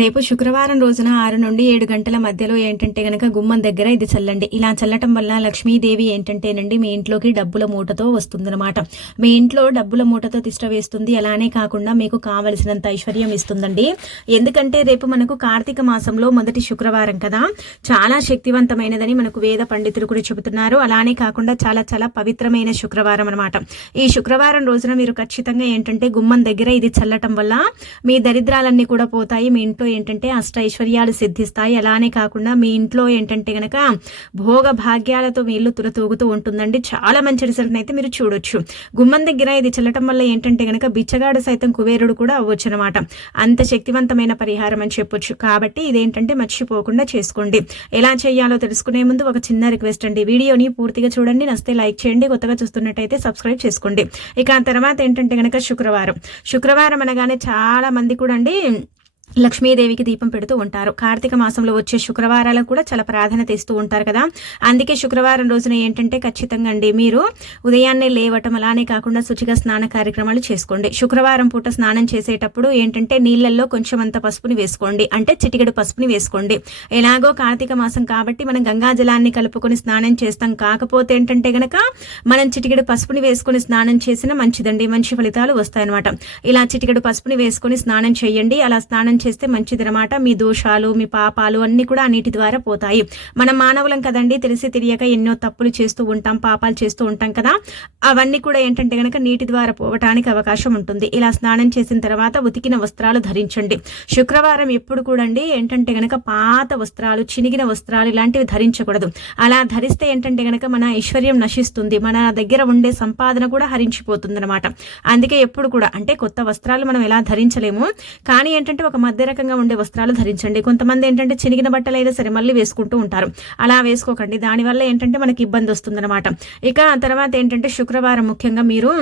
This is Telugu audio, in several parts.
రేపు శుక్రవారం రోజున ఆరు నుండి ఏడు గంటల మధ్యలో ఏంటంటే గనక గుమ్మం దగ్గర ఇది చల్లండి. ఇలా చల్లటం వల్ల లక్ష్మీదేవి ఏంటంటేనండి మీ ఇంట్లోకి డబ్బుల మూటతో వస్తుందన్నమాట. మీ ఇంట్లో డబ్బుల మూటతో తిష్ట వేస్తుంది. అలానే కాకుండా మీకు కావలసినంత ఐశ్వర్యం ఇస్తుందండి. ఎందుకంటే రేపు మనకు కార్తీక మాసంలో మొదటి శుక్రవారం కదా. చాలా శక్తివంతమైనదని మనకు వేద పండితులు కూడా చెబుతున్నారు. అలానే కాకుండా చాలా చాలా పవిత్రమైన శుక్రవారం అనమాట ఈ శుక్రవారం రోజున మీరు ఖచ్చితంగా ఏంటంటే గుమ్మం దగ్గర ఇది చల్లటం వల్ల మీ దరిద్రాలన్నీ కూడా పోతాయి. మీ ఇంట్లో ఏంటంటే అష్ట ఐశ్వర్యాలు సిద్ధిస్తాయి. అలానే కాకుండా మీ ఇంట్లో ఏంటంటే కనుక భోగ భాగ్యాలతో మీ ఇల్లు తులతూగుతూ ఉంటుందండి. చాలా మంచి రిజల్ట్ అయితే మీరు చూడొచ్చు. గుమ్మం దగ్గర ఇది చల్లటం వల్ల ఏంటంటే గనక బిచ్చగాడు సైతం కుబేరుడు కూడా అవ్వచ్చు అనమాట అంత శక్తివంతమైన పరిహారం అని చెప్పొచ్చు. కాబట్టి ఇదేంటంటే మర్చిపోకుండా చేసుకోండి. ఎలా చేయాలో తెలుసుకునే ముందు ఒక చిన్న రిక్వెస్ట్ అండి. వీడియోని పూర్తిగా చూడండి. నస్తే లైక్ చేయండి. కొత్తగా చూస్తున్నట్టయితే సబ్స్క్రైబ్ చేసుకోండి. ఇక ఆ తర్వాత ఏంటంటే కనుక శుక్రవారం. శుక్రవారం అనగానే చాలా మంది కూడా అండి లక్ష్మీదేవికి దీపం పెడుతూ ఉంటారు. కార్తీక మాసంలో వచ్చే శుక్రవారాలకు కూడా చాలా ప్రాధాన్యత ఇస్తూ ఉంటారు కదా. అందుకే శుక్రవారం రోజున ఏంటంటే ఖచ్చితంగా అండి మీరు ఉదయాన్నే లేవటం అలానే కాకుండా శుచిగా స్నాన కార్యక్రమాలు చేసుకోండి. శుక్రవారం పూట స్నానం చేసేటప్పుడు ఏంటంటే నీళ్ళల్లో కొంచెం అంత పసుపుని వేసుకోండి. అంటే చిటికెడు పసుపుని వేసుకోండి. ఎలాగో కార్తీక మాసం కాబట్టి మనం గంగా జలాన్ని కలుపుకొని స్నానం చేస్తాం. కాకపోతే ఏంటంటే గనక మనం చిటికెడు పసుపుని వేసుకొని స్నానం చేసినా మంచిదండి. మంచి ఫలితాలు వస్తాయన్నమాట. ఇలా చిటికెడు పసుపుని వేసుకొని స్నానం చేయండి. అలా స్నానం చేస్తే మంచిదనమాట మీ దోషాలు మీ పాపాలు అన్ని కూడా ఆ నీటి ద్వారా పోతాయి. మనం మానవులం కదండి తెలిసి తెలియక ఎన్నో తప్పులు చేస్తూ ఉంటాం పాపాలు చేస్తూ ఉంటాం కదా. అవన్నీ కూడా ఏంటంటే కనుక నీటి ద్వారా పోవటానికి అవకాశం ఉంటుంది. ఇలా స్నానం చేసిన తర్వాత ఉతికిన వస్త్రాలు ధరించండి. శుక్రవారం ఎప్పుడు కూడా ఏంటంటే కనుక పాత వస్త్రాలు చినిగిన వస్త్రాలు ఇలాంటివి ధరించకూడదు. అలా ధరిస్తే ఏంటంటే కనుక మన ఐశ్వర్యం నశిస్తుంది. మన దగ్గర ఉండే సంపాదన కూడా హరించిపోతుంది అనమాట అందుకే ఎప్పుడు కూడా అంటే కొత్త వస్త్రాలు మనం ఎలా ధరించలేము. కానీ ఏంటంటే ఒక మధ్య రకంగా ఉండే వస్త్రాలు ధరించండి. కొంతమంది ఏంటంటే చినిగిన బట్టలు అయితే సరే మళ్ళీ వేసుకుంటూ ఉంటారు. అలా వేసుకోకండి. దానివల్ల ఏంటంటే మనకి ఇబ్బంది వస్తుందన్నమాట. ఇక తర్వాత ఏంటంటే శుక్రవారం ముఖ్యంగా మీరు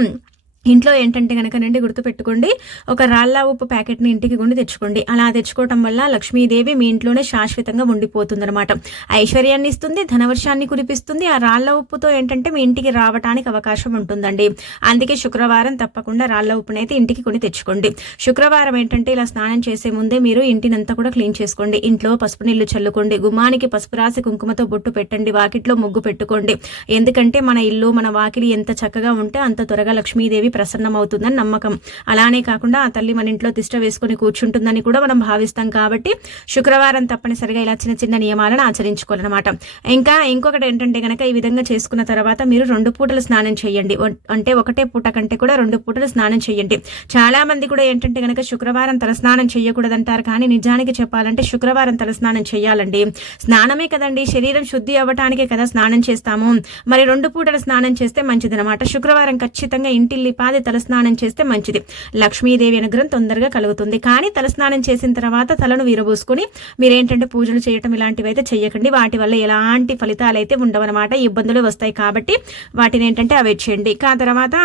ఇంట్లో ఏంటంటే కనుక నుండి గుర్తుపెట్టుకోండి ఒక రాళ్ళ ఉప్పు ప్యాకెట్ని ఇంటికి గుండి తెచ్చుకోండి. అలా తెచ్చుకోవటం వల్ల లక్ష్మీదేవి మీ ఇంట్లోనే శాశ్వతంగా ఉండిపోతుందన్నమాట. ఐశ్వర్యాన్ని ఇస్తుంది ధనవర్షాన్ని కురిపిస్తుంది. ఆ రాళ్ళ ఉప్పుతో ఏంటంటే మీ ఇంటికి రావడానికి అవకాశం ఉంటుందండి. అందుకే శుక్రవారం తప్పకుండా రాళ్ళ ఉప్పుని అయితే ఇంటికి కొని తెచ్చుకోండి. శుక్రవారం ఏంటంటే ఇలా స్నానం చేసే ముందే మీరు ఇంటినంతా కూడా క్లీన్ చేసుకోండి. ఇంట్లో పసుపు నీళ్ళు చల్లుకోండి. గుమ్మానికి పసుపు రాసి కుంకుమతో బొట్టు పెట్టండి. వాకిట్లో ముగ్గు పెట్టుకోండి. ఎందుకంటే మన ఇల్లు మన వాకిలి ఎంత చక్కగా ఉంటే అంత త్వరగా లక్ష్మీదేవి ప్రసన్నమవుతుందని నమ్మకం. అలానే కాకుండా ఆ తల్లి మన ఇంట్లో తిష్ట వేసుకుని కూర్చుంటుందని కూడా మనం భావిస్తాం కాబట్టి శుక్రవారం తప్పనిసరిగా ఇలా చిన్న చిన్న నియమాలను ఆచరించుకోవాలన్నమాట. ఇంకా ఇంకొకటి ఏంటంటే కనుక ఈ విధంగా చేసుకున్న తర్వాత మీరు రెండు పూటలు స్నానం చేయండి. అంటే ఒకటే పూట కంటే కూడా రెండు పూటలు స్నానం చేయండి. చాలా మంది కూడా ఏంటంటే కనుక శుక్రవారం తలస్నానం చేయకూడదంటారు కానీ నిజానికి చెప్పాలంటే శుక్రవారం తలస్నానం చేయాలండి. స్నానమే కదండి శరీరం శుద్ధి అవ్వటానికే కదా స్నానం చేస్తాము. మరి రెండు పూటలు స్నానం చేస్తే మంచిదనమాట శుక్రవారం ఖచ్చితంగా ఇంటిల్లి పాది తలస్నానం చేస్తే మంచిది. లక్ష్మీదేవి అనుగ్రహం తొందరగా కలుగుతుంది. కానీ తలస్నానం చేసిన తర్వాత తలను వీరబోసుకొని మీరేంటంటే పూజలు చేయటం ఇలాంటివి అయితే చేయకండి వాటి వల్ల ఎలాంటి ఫలితాలు అయితే ఉండవన్నమాట. ఇబ్బందులు వస్తాయి కాబట్టి వాటిని ఏంటంటే అవి చేయండి. కా తర్వాత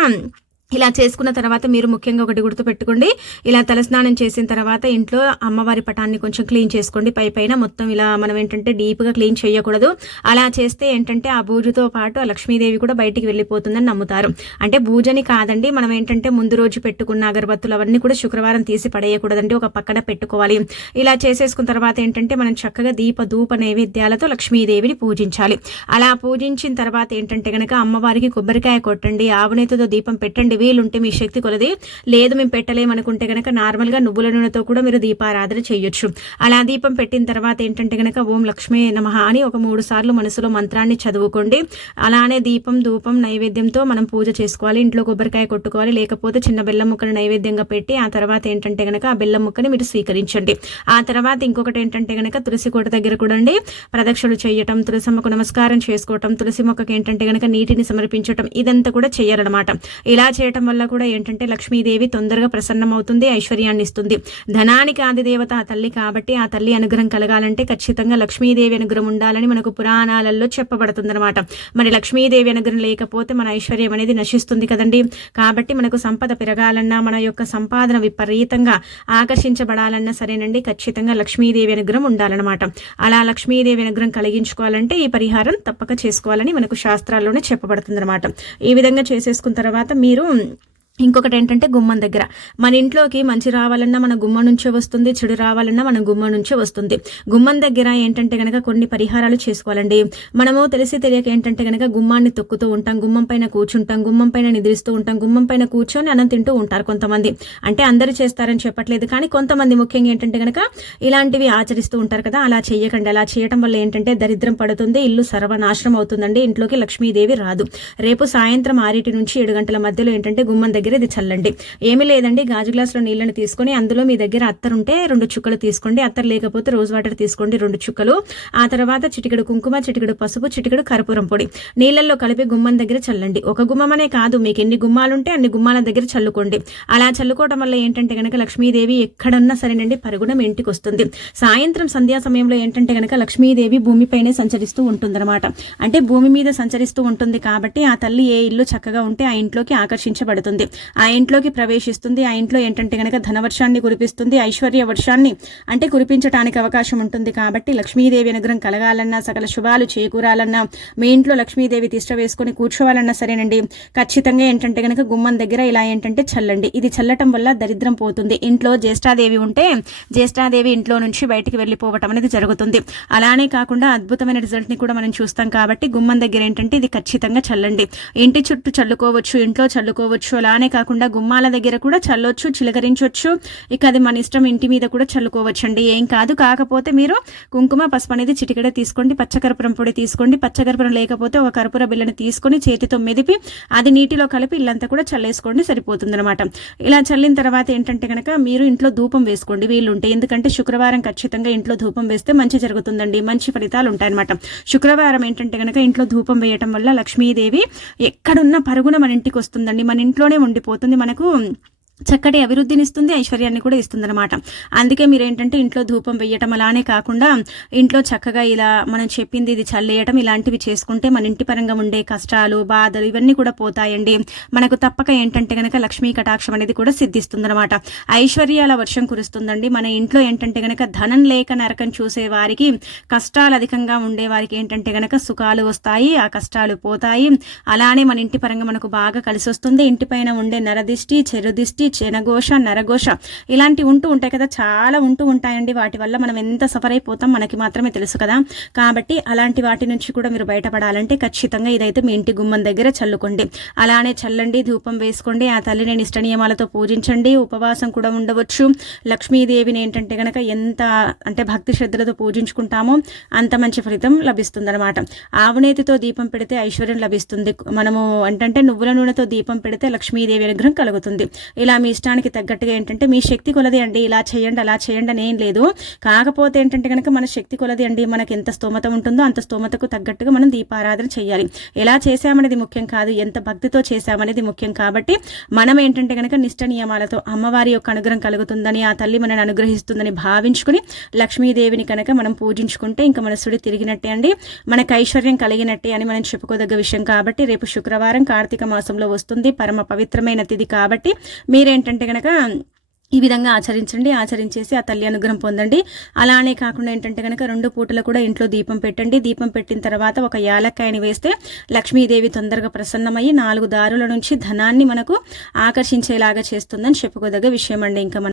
ఇలా చేసుకున్న తర్వాత మీరు ముఖ్యంగా ఒకటి గుర్తుపెట్టుకోండి. ఇలా తలస్నానం చేసిన తర్వాత ఇంట్లో అమ్మవారి పటాన్ని కొంచెం క్లీన్ చేసుకోండి. పై పైన మొత్తం ఇలా మనం ఏంటంటే డీప్గా క్లీన్ చేయకూడదు. అలా చేస్తే ఏంటంటే ఆ బూజుతో పాటు ఆ లక్ష్మీదేవి కూడా బయటికి వెళ్ళిపోతుందని నమ్ముతారు. అంటే బూజని కాదండి మనం ఏంటంటే ముందు రోజు పెట్టుకున్న అగరబత్తులు అవన్నీ కూడా శుక్రవారం తీసి పడేయకూడదండి. ఒక పక్కన పెట్టుకోవాలి. ఇలా చేసేసుకున్న తర్వాత ఏంటంటే మనం చక్కగా దీప ధూప నైవేద్యాలతో లక్ష్మీదేవిని పూజించాలి. అలా పూజించిన తర్వాత ఏంటంటే కనుక అమ్మవారికి కొబ్బరికాయ కొట్టండి ఆవునేతతో దీపం పెట్టండి వీలుంటే మీ శక్తి కొలది. లేదు మేము పెట్టలేమనుకుంటే కనుక నార్మల్గా నువ్వుల నూనెతో కూడా మీరు దీపారాధన చేయొచ్చు. అలా దీపం పెట్టిన తర్వాత ఏంటంటే కనుక ఓం లక్ష్మీ నమ అని ఒక మూడు సార్లు మనసులో మంత్రాన్ని చదువుకోండి. అలానే దీపం ధూపం నైవేద్యంతో మనం పూజ చేసుకోవాలి. ఇంట్లో కొబ్బరికాయ కొట్టుకోవాలి. లేకపోతే చిన్న బెల్లం ముక్కను నైవేద్యంగా పెట్టి ఆ తర్వాత ఏంటంటే కనుక ఆ బెల్లం ముక్కని మీరు స్వీకరించండి. ఆ తర్వాత ఇంకొకటి ఏంటంటే కనుక తులసి కోట దగ్గర కూడా ప్రదక్షిణలు చేయటం తులసమ్మకు నమస్కారం చేసుకోవటం తులసి మొక్కకి ఏంటంటే కనుక నీటిని సమర్పించటం ఇదంతా కూడా చేయాలన్నమాట. ఇలా చేయడం చేయటం వల్ల కూడా ఏంటంటే లక్ష్మీదేవి తొందరగా ప్రసన్నమవుతుంది ఐశ్వర్యాన్ని ఇస్తుంది ధనానికి ఆది దేవత ఆ తల్లి కాబట్టి ఆ తల్లి అనుగ్రహం కలగాలంటే ఖచ్చితంగా లక్ష్మీదేవి అనుగ్రహం ఉండాలని మనకు పురాణాలలో చెప్పబడుతుంది అనమాట మరి లక్ష్మీదేవి అనుగ్రహం లేకపోతే మన ఐశ్వర్యం అనేది నశిస్తుంది కదండి. కాబట్టి మనకు సంపద పెరగాలన్నా మన యొక్క సంపాదన విపరీతంగా ఆకర్షించబడాలన్నా సరేనండి ఖచ్చితంగా లక్ష్మీదేవి అనుగ్రహం ఉండాలన్నమాట. అలా లక్ష్మీదేవి అనుగ్రహం కలిగించుకోవాలంటే ఈ పరిహారం తప్పక చేసుకోవాలని మనకు శాస్త్రాల్లోనే చెప్పబడుతుంది అనమాట ఈ విధంగా చేసేసుకున్న తర్వాత మీరు um, ఇంకొకటి ఏంటంటే గుమ్మం దగ్గర. మన ఇంట్లోకి మంచి రావాలన్నా మన గుమ్మం నుంచే వస్తుంది చెడు రావాలన్నా మన గుమ్మం నుంచే వస్తుంది. గుమ్మం దగ్గర ఏంటంటే కనుక కొన్ని పరిహారాలు చేసుకోవాలండి. మనము తెలిసి తెలియక ఏంటంటే కనుక గుమ్మాన్ని తొక్కుతూ ఉంటాం గుమ్మం పైన కూర్చుంటాం గుమ్మం పైన నిద్రిస్తూ ఉంటాం గుమ్మం పైన కూర్చొని అన్నం తింటూ ఉంటారు కొంతమంది. అంటే అందరూ చేస్తారని చెప్పట్లేదు కానీ కొంతమంది ముఖ్యంగా ఏంటంటే కనుక ఇలాంటివి ఆచరిస్తూ ఉంటారు కదా అలా చేయకండి అలా చేయటం వల్ల ఏంటంటే దరిద్రం పడుతుంది ఇల్లు సర్వనాశనం అవుతుందండి ఇంట్లోకి లక్ష్మీదేవి రాదు. రేపు సాయంత్రం ఆరింటి నుంచి ఏడు గంటల మధ్యలో ఏంటంటే గుమ్మం దగ్గర ఇది చల్లండి. ఏమీ లేదండి గాజు గ్లాసులో నీళ్ళని తీసుకొని అందులో మీ దగ్గర అత్తరు ఉంటే రెండు చుక్కలు తీసుకోండి. అత్తరు లేకపోతే రోజ్ వాటర్ తీసుకోండి రెండు చుక్కలు. ఆ తర్వాత చిటికెడు కుంకుమ చిటికెడు పసుపు చిటికెడు కర్పూరం పొడి. నీళ్ళల్లో కలిపి గుమ్మం దగ్గర చల్లండి. ఒక గుమ్మమనే కాదు మీకు ఎన్ని గుమ్మాలుంటే అన్ని గుమ్మాల దగ్గర చల్లుకోండి. అలా చల్లుకోవడం వల్ల ఏంటంటే కనుక లక్ష్మీదేవి ఎక్కడున్నా సరేనండి పరుగున ఇంటికి వస్తుంది సాయంత్రం సంధ్యా సమయంలో ఏంటంటే కనుక లక్ష్మీదేవి భూమిపైనే సంచరిస్తూ ఉంటుందన్నమాట. అంటే భూమి మీద సంచరిస్తూ ఉంటుంది కాబట్టి ఆ తల్లి ఏ ఇల్లు చక్కగా ఉంటే ఆ ఇంట్లోకి ఆకర్షించబడుతుంది. ఆ ఇంట్లోకి ప్రవేశిస్తుంది. ఆ ఇంట్లో ఏంటంటే కనుక ధనవర్షాన్ని కురిపిస్తుంది. ఐశ్వర్య వర్షాన్ని అంటే కురిపించడానికి అవకాశం ఉంటుంది కాబట్టి లక్ష్మీదేవి అనుగ్రహం కలగాలన్నా సకల శుభాలు చేకూరాలన్నా మీ ఇంట్లో లక్ష్మీదేవి తిష్ట వేసుకొని కూర్చోవాలన్నా సరేనండి. ఖచ్చితంగా ఏంటంటే కనుక గుమ్మం దగ్గర ఇలా ఏంటంటే చల్లండి. ఇది చల్లటం వల్ల దరిద్రం పోతుంది. ఇంట్లో జ్యేష్ఠాదేవి ఉంటే జ్యేష్ఠాదేవి ఇంట్లో నుంచి బయటికి వెళ్ళిపోవటం అనేది జరుగుతుంది. అలానే కాకుండా అద్భుతమైన రిజల్ట్ని కూడా మనం చూస్తాం కాబట్టి గుమ్మం దగ్గర ఏంటంటే ఇది ఖచ్చితంగా చల్లండి. ఇంటి చుట్టూ చల్లుకోవచ్చు ఇంట్లో చల్లుకోవచ్చు అలా అలానే కాకుండా గుమ్మాల దగ్గర కూడా చల్లొచ్చు చిలకరించవచ్చు ఇక అది మన ఇష్టం ఇంటి మీద కూడా చల్లుకోవచ్చు అండి ఏం కాదు కాకపోతే మీరు కుంకుమ పసుపు అనేది చిటికెడ తీసుకోండి పచ్చకర్పూరం పొడి తీసుకోండి పచ్చకర్పూరం లేకపోతే ఒక కర్పూర బిల్లని తీసుకొని చేతితో మెదిపి అది నీటిలో కలిపి ఇల్లంతా కూడా చల్లేసుకోండి సరిపోతుంది అనమాట ఇలా చల్లిన తర్వాత ఏంటంటే కనుక మీరు ఇంట్లో ధూపం వేసుకోండి వీలుంటే. ఎందుకంటే శుక్రవారం ఖచ్చితంగా ఇంట్లో ధూపం వేస్తే మంచి జరుగుతుందండి మంచి ఫలితాలు ఉంటాయన్నమాట. శుక్రవారం ఏంటంటే కనుక ఇంట్లో ధూపం వేయటం వల్ల లక్ష్మీదేవి ఎక్కడున్న పరుగున మన ఇంటికి వస్తుందండి. మన ఇంట్లోనే ఉండిపోతుంది. మనకు చక్కటి అభివృద్ధినిస్తుంది ఐశ్వర్యాన్ని కూడా ఇస్తుంది అనమాట అందుకే మీరు ఏంటంటే ఇంట్లో ధూపం వేయటం అలానే కాకుండా ఇంట్లో చక్కగా ఇలా మనం చెప్పింది ఇది చల్లేయటం ఇలాంటివి చేసుకుంటే మన ఇంటి పరంగా ఉండే కష్టాలు బాధలు ఇవన్నీ కూడా పోతాయండి. మనకు తప్పక ఏంటంటే కనుక లక్ష్మీ కటాక్షం అనేది కూడా సిద్ధిస్తుంది అనమాట ఐశ్వర్యాల వర్షం కురుస్తుందండి. మన ఇంట్లో ఏంటంటే కనుక ధనం లేక నరకం చూసే వారికి కష్టాలు అధికంగా ఉండే వారికి ఏంటంటే కనుక సుఖాలు వస్తాయి ఆ కష్టాలు పోతాయి. అలానే మన ఇంటి పరంగా మనకు బాగా కలిసి వస్తుంది ఇంటి పైన ఉండే నరదిష్టి చెరుదిష్టి జనఘోష నరఘోష ఇలాంటివి ఉంటూ ఉంటాయి కదా. చాలా ఉంటూ ఉంటాయండి. వాటి వల్ల మనం ఎంత సఫర్ అయిపోతాం మనకి మాత్రమే తెలుసు కదా. కాబట్టి అలాంటి వాటి నుంచి కూడా మీరు బయటపడాలంటే ఖచ్చితంగా ఇదైతే మీ ఇంటి గుమ్మం దగ్గర చల్లుకోండి. అలానే చల్లండి ధూపం వేసుకోండి. ఆ తల్లిని నిష్ట నియమాలతో పూజించండి. ఉపవాసం కూడా ఉండవచ్చు. లక్ష్మీదేవిని ఏంటంటే కనుక ఎంత అంటే భక్తి శ్రద్ధలతో పూజించుకుంటామో అంత మంచి ఫలితం లభిస్తుందన్నమాట. ఆవునేతితో దీపం పెడితే ఐశ్వర్యం లభిస్తుంది. మనము అంటే నువ్వుల నూనెతో దీపం పెడితే లక్ష్మీదేవి అనుగ్రహం కలుగుతుంది. ఇలా మీ ఇష్టానికి తగ్గట్టుగా ఏంటంటే మీ శక్తి కొలది అండి. ఇలా చేయండి అలా చేయండి అని ఏం లేదు. కాకపోతే ఏంటంటే కనుక మన శక్తి కొలది అండి. మనకి ఎంత స్తోమత ఉంటుందో అంత స్తోమతకు తగ్గట్టుగా మనం దీపారాధన చేయాలి. ఎలా చేశామనేది ముఖ్యం కాదు. ఎంత భక్తితో చేశామనేది ముఖ్యం కాబట్టి మనం ఏంటంటే కనుక నిష్ట నియమాలతో అమ్మవారి యొక్క అనుగ్రహం కలుగుతుందని ఆ తల్లి మనని అనుగ్రహిస్తుందని భావించుకుని లక్ష్మీదేవిని కనుక మనం పూజించుకుంటే ఇంకా మన సుడి తిరిగినట్టే అండి. మనకు ఐశ్వర్యం కలిగినట్టే అని మనం చెప్పుకోదగ్గ విషయం కాబట్టి రేపు శుక్రవారం కార్తీక మాసంలో వస్తుంది. పరమ పవిత్రమైన తిథి కాబట్టి మీరు ఏంటంటే కనుక ఈ విధంగా ఆచరించండి ఆచరించేసి ఆ తల్లి అనుగ్రహం పొందండి. అలానే కాకుండా ఏంటంటే కనుక రెండు పూటలు కూడా ఇంట్లో దీపం పెట్టండి. దీపం పెట్టిన తర్వాత ఒక యాలక్కాయని వేస్తే లక్ష్మీదేవి తొందరగా ప్రసన్నమయ్యి నాలుగు దారుల నుంచి ధనాన్ని మనకు ఆకర్షించేలాగా చేస్తుందని చెప్పుకోదగ్గ విషయం అండి ఇంకా